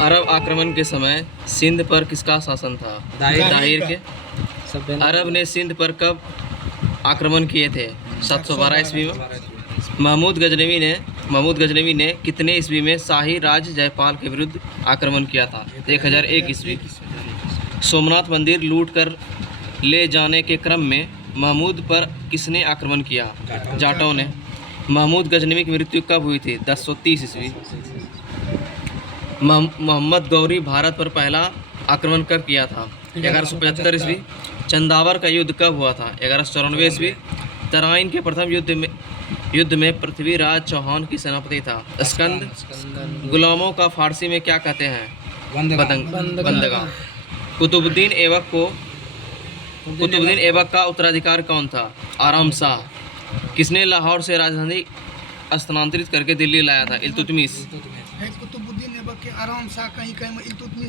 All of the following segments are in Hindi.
अरब आक्रमण के समय सिंध पर किसका शासन था? दाहिर के। अरब ने सिंध पर कब आक्रमण किए थे? 712 ईस्वी में। महमूद गजनवी ने कितने ईस्वी में शाही राज जयपाल के विरुद्ध आक्रमण किया था? 1001 ईस्वी। सोमनाथ मंदिर लूट कर ले जाने के क्रम में महमूद पर किसने आक्रमण किया? जाटों ने। महमूद गजनवी की मृत्यु कब हुई थी? 1030 ईस्वी। मोहम्मद गौरी भारत पर पहला आक्रमण कब किया था? 1175 ईस्वी। चंदावर का युद्ध कब हुआ था? 1194 ईस्वी। तराइन के प्रथम युद्ध में पृथ्वीराज चौहान की सेनापति था? स्कंद। गुलामों का फारसी में क्या कहते हैं? बंदगा। कुतुबुद्दीन ऐबक का उत्तराधिकारी कौन था? आराम शाह। किसने लाहौर से राजधानी स्थानांतरित करके दिल्ली लाया था? इल्तुतमिश। कुतुबुद्दीन ऐबक के आराम शाह कहीं में इल्तुतमिश।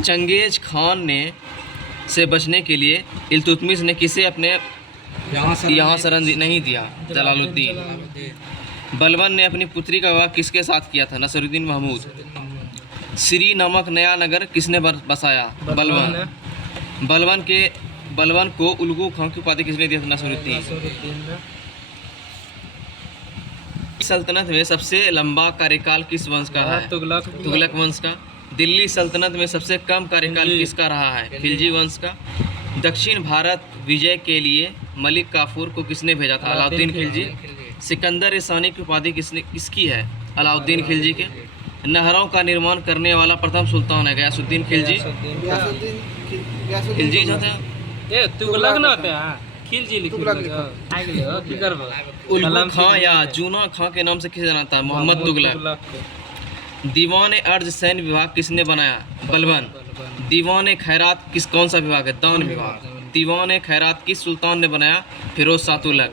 चंगेज खान से बचने के लिए इल्तुतमिश ने किसे अपने यहाँ शरण नहीं दिया? जलालुद्दीन। बलबन ने अपनी पुत्री का विवाह किसके साथ किया था? नसरुद्दीन महमूद। सिरी नामक नया नगर किसने बसाया? बलबन। बलबन को उल्गू खां की उपाधि किसने दी? नसरुद्दीन। सल्तनत में सबसे लंबा कार्यकाल किस वंश का है? तुगलक वंश का। दिल्ली सल्तनत में सबसे कम कार्यकाल किसका रहा है? खिलजी वंश का। दक्षिण भारत विजय के लिए मलिक काफूर को किसने भेजा था? अलाउद्दीन खिलजी। सिकंदर ईसानी की उपाधि किसकी है? अलाउद्दीन खिलजी के। नहरों का निर्माण करने वाला प्रथम सुल्तान है? गयासुद्दीन खिलजी। खिलजी जो थे उल्गू खां या जूना खां के नाम से किसे जाना था? मोहम्मद तुगलक। दीवान अर्ज सैन्य विभाग किसने बनाया? बलबन। दीवान खैरात कौन सा विभाग है? दान विभाग। दीवान खैरात किस सुल्तान ने बनाया? फिरोज शाह तुगलक।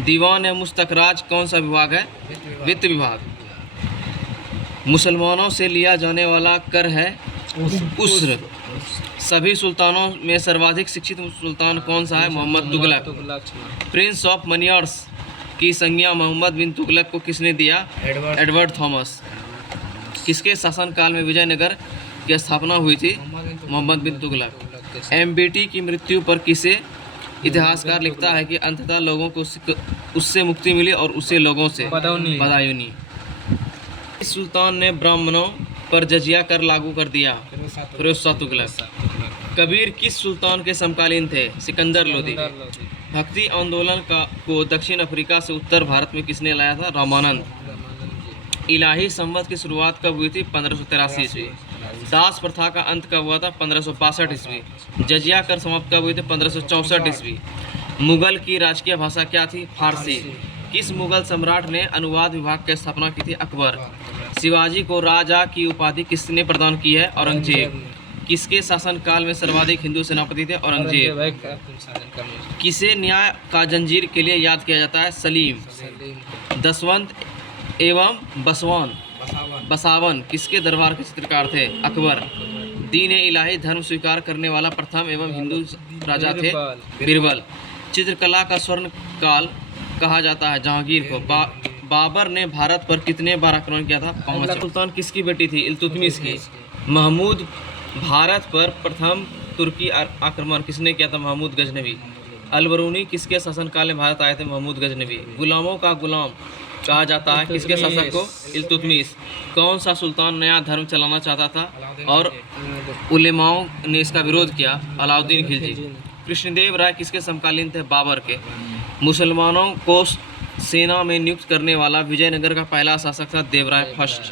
दीवान मुस्तखराज कौन सा विभाग है? वित्त विभाग। मुसलमानों से लिया जाने वाला कर है उस्र। सभी सुल्तानों में सर्वाधिक शिक्षित सुल्तान कौन सा है? मोहम्मद तुगलक। प्रिंस ऑफ मनियर्स की संज्ञा मोहम्मद बिन तुगलक को किसने दिया? Edward Thomas. किसके शासनकाल में विजयनगर की स्थापना हुई थी? मोहम्मद बिन तुगलक। एमबीटी की मृत्यु पर किसे इतिहासकार लिखता है कि अंततः लोगों को उससे मुक्ति मिली और उससे लोगों से बदायूनी। इस सुल्तान ने ब्राह्मणों पर जजिया कर लागू कर दिया? फिरोज शाह तुगलक। कबीर किस सुल्तान के समकालीन थे? सिकंदर लोदी। भक्ति आंदोलन को दक्षिण अफ्रीका से उत्तर भारत में किसने लाया था? रामानंद। इलाही संवत की शुरुआत कब हुई थी? 1583 ईस्वी। दास प्रथा का अंत कब हुआ था? 1562 ईस्वी। जजिया कर समाप्त कब हुई थी? 1564 ईस्वी। मुगल की राजकीय भाषा क्या थी? फारसी। किस मुगल सम्राट ने अनुवाद विभाग की स्थापना की थी? अकबर। शिवाजी को राजा की उपाधि किसने प्रदान की है? औरंगजेब। किसके शासनकाल में सर्वाधिक हिंदू सेनापति थे? औरंगजेब। किसे न्याय का जंजीर के लिए याद किया जाता है? सलीम। दसवंत एवं बसावन किसके दरबार के चित्रकार थे? अकबर। दीन इलाही धर्म स्वीकार करने वाला प्रथम एवं हिंदू राजा थे? बीरबल। चित्रकला का स्वर्ण काल कहा जाता है जहांगीर को। बाबर ने भारत पर कितने बार आक्रमण किया था? 5। सुल्तान किसकी बेटी थी? इल्तुतमिश की। महमूद भारत पर प्रथम तुर्की आक्रमण किसने किया था? महमूद गजनवी। अलबरूनी किसके शासनकाल में भारत आए थे? महमूद गजनवी। गुलामों का गुलाम कहा जाता है किसके शासक को? इल्तुतमिश। कौन सा सुल्तान नया धर्म चलाना चाहता था और उलेमाओं ने इसका विरोध किया? अलाउद्दीन खिलजी। कृष्णदेव राय किसके समकालीन थे? बाबर के। मुसलमानों को सेना में नियुक्त करने वाला विजयनगर का पहला शासक था? देवराय फर्स्ट।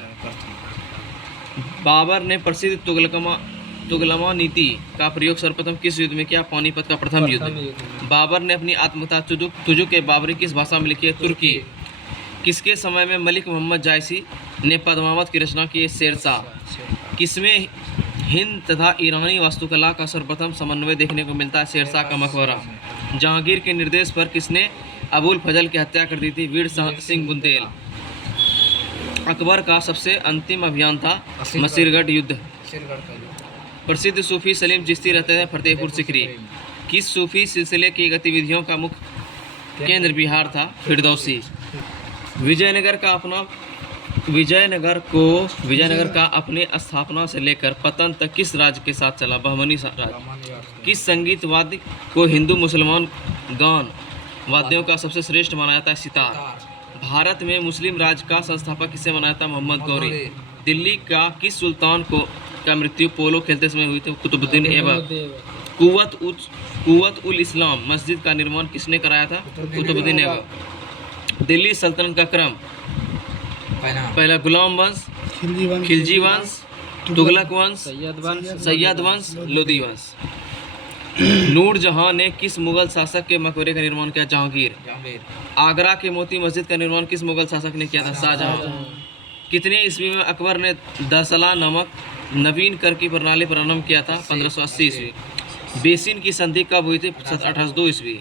बाबर ने प्रसिद्ध तुगलमा नीति का प्रयोग सर्वप्रथम किस युद्ध में किया? पानीपत का प्रथम युद्ध। बाबर ने अपनी आत्मकथा तुजुक के बाबरी किस भाषा में लिखी है? तुर्की। किसके समय में मलिक मोहम्मद जायसी ने पद्मावत की रचना की? शेरशाह। किसमें हिंद तथा ईरानी वास्तुकला का सर्वप्रथम समन्वय देखने को मिलता है? शेरशाह का मकबरा। जहांगीर के निर्देश पर किसने अबुल फजल की हत्या कर दी थी? वीर सिंह बुंदेल। अकबर का सबसे अंतिम अभियान था मसीरगढ़ युद्ध। प्रसिद्ध सूफी सलीम चिश्ती रहते थे फतेहपुर सिकरी। किस सूफी सिलसिले की गतिविधियों का मुख्य केंद्र बिहार था? फिरदौसी। विजयनगर का अपना विजयनगर का अपने स्थापना से लेकर पतन तक किस राज्य के साथ चला? बहमनी राज्य। किस संगीत वाद्य को हिंदू मुसलमान गान वाद्यों का सबसे श्रेष्ठ माना जाता है? सितार। भारत में मुस्लिम राज्य का संस्थापक किसे माना जाता है? मोहम्मद गौरी। दिल्ली का किस सुल्तान का मृत्यु पोलो खेलते समय हुई थी? कुतुबुद्दीन ऐबक। कुव्वत उल इस्लाम मस्जिद का निर्माण किसने कराया था? कुतुबुद्दीन ऐबक। दिल्ली सल्तनत का क्रम पहला गुलाम वंश, खिलजी वंश, तुगलक वंश, सैयद वंश, लोदी वंश। नूरजहां ने किस मुगल शासक के मकबरे का निर्माण किया? जहांगीर। आगरा के मोती मस्जिद का निर्माण किस मुगल शासक ने किया था? शाहजहां। कितने ईस्वी में अकबर ने दसला नामक नवीन कर की प्रणाली प्रारंभ किया था? 1580 ईस्वी। बेसिन की संधि कब हुई थी? 1802 ईस्वी।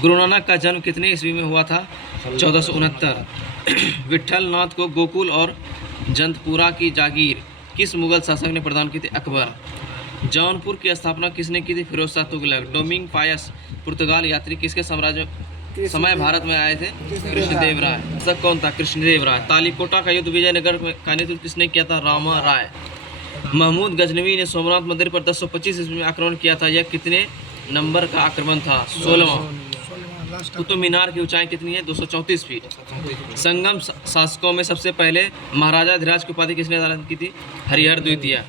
गुरु नानक का जन्म कितने ईस्वी में हुआ था? 1469। विट्ठल नाथ को गोकुल और जंतपुरा की जागीर किस मुगल शासक ने प्रदान की थी? अकबर। जौनपुर की स्थापना किसने की थी? फिरोज शाह तुगलक। डोमिंग पायस पुर्तगाल यात्री किसके साम्राज्य समय भारत में आए थे? कृष्णदेव राय। शासक कौन था? कृष्णदेव राय। तालीकोटा का युद्ध विजयनगर का नेतृत्व किसने किया था? रामा राय। महमूद गजनवी ने सोमनाथ मंदिर पर 1025 ईस्वी में आक्रमण किया था। यह कितने नंबर का आक्रमण था? 16वां। कुतुब मीनार की ऊंचाई कितनी है? 234 फीट। संगम शासकों में सबसे पहले महाराजा धीराज की उपाधि किसने धारण की थी? हरिहर द्वितीय।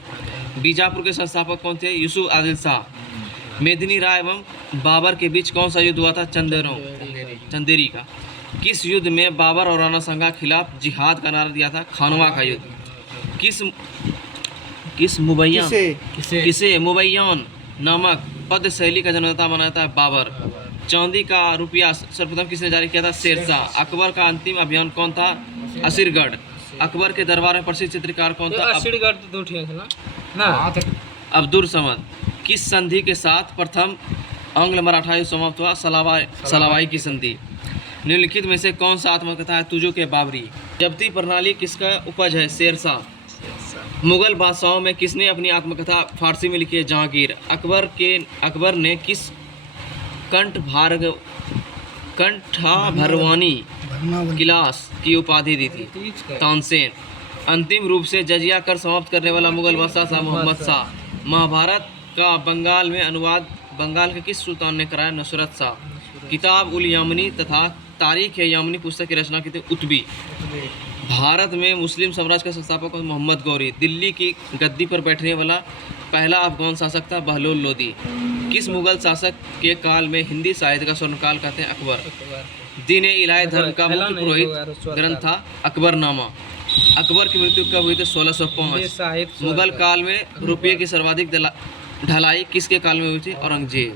बीजापुर के संस्थापक कौन थे? यूसुफ आदिल शाह। मेदिनी राय एवं बाबर के बीच कौन सा युद्ध हुआ था? चंदेरी का। किस युद्ध में बाबर और राणा सांगा के खिलाफ जिहाद का नारा दिया था? खानवा का युद्ध। किस मुबैयान नामक पद शैली का जन्मदाता माना जाता है? बाबर। चांदी का रुपया सर्वप्रथम किसने जारी किया था? शेरशाह। अकबर का अंतिम अभियान कौन था? असीरगढ़। अकबर के दरबार में प्रसिद्ध चित्रकार कौन था? अब्दुल समद। किस संधि के साथ प्रथम आंग्ल मराठा युद्ध समाप्त हुआ? सलावाई की संधि। निम्नलिखित में से कौन सा आत्मकथा है? तुजो के बाबरी। जब्ती प्रणाली किसका उपज है? शेरशाह। मुगल बादशाहों में किसने अपनी आत्मकथा फारसी में लिखी है? जहांगीर। अकबर ने किस कंठाभरवानी किलास की उपाधि दी थी? तानसेन। अंतिम रूप से जजिया कर समाप्त करने वाला मुगल बादशाह था मोहम्मद शाह। महाभारत का बंगाल में अनुवाद बंगाल के किस सुल्तान ने कराया? नुसरत शाह। किताब उल यामनी तथा तारीख ए यामनी पुस्तक की रचना की थी? उतबी। भारत में मुस्लिम साम्राज्य का संस्थापक मोहम्मद गौरी। दिल्ली की गद्दी पर बैठने वाला पहला अफगान शासक था बहलोल लोदी। किस मुगल शासक के काल में हिंदी साहित्य का स्वर्णकाल कहते हैं? अकबर। दीन इलाही धर्म का मुख्य पुरोहित ग्रंथ था अकबरनामा। अकबर की मृत्यु कब हुई थी? 1605। मुगल काल में रुपये की सर्वाधिक ढलाई किसके काल में हुई थी? औरंगजेब।